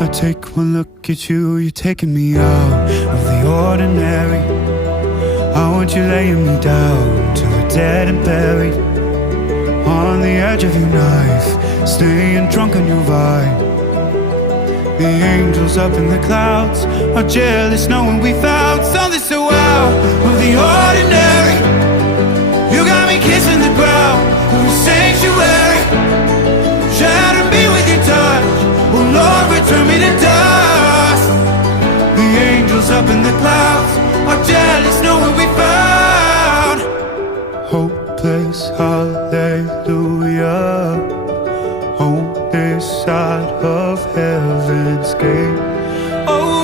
I take one look at you, you're taking me out of the ordinary. I want you laying me down till we're dead and buried, on the edge of your knife, staying drunk on your vine. The angels up in the clouds are jealous knowing we found something so out of the ordinary. You got me kissing the ground in a sanctuary, shatter me with your touch, oh Lord, return me to dust. The angels up in the clouds are jealous knowing we found hopeless hallelujah on this side of heaven's gate. Oh,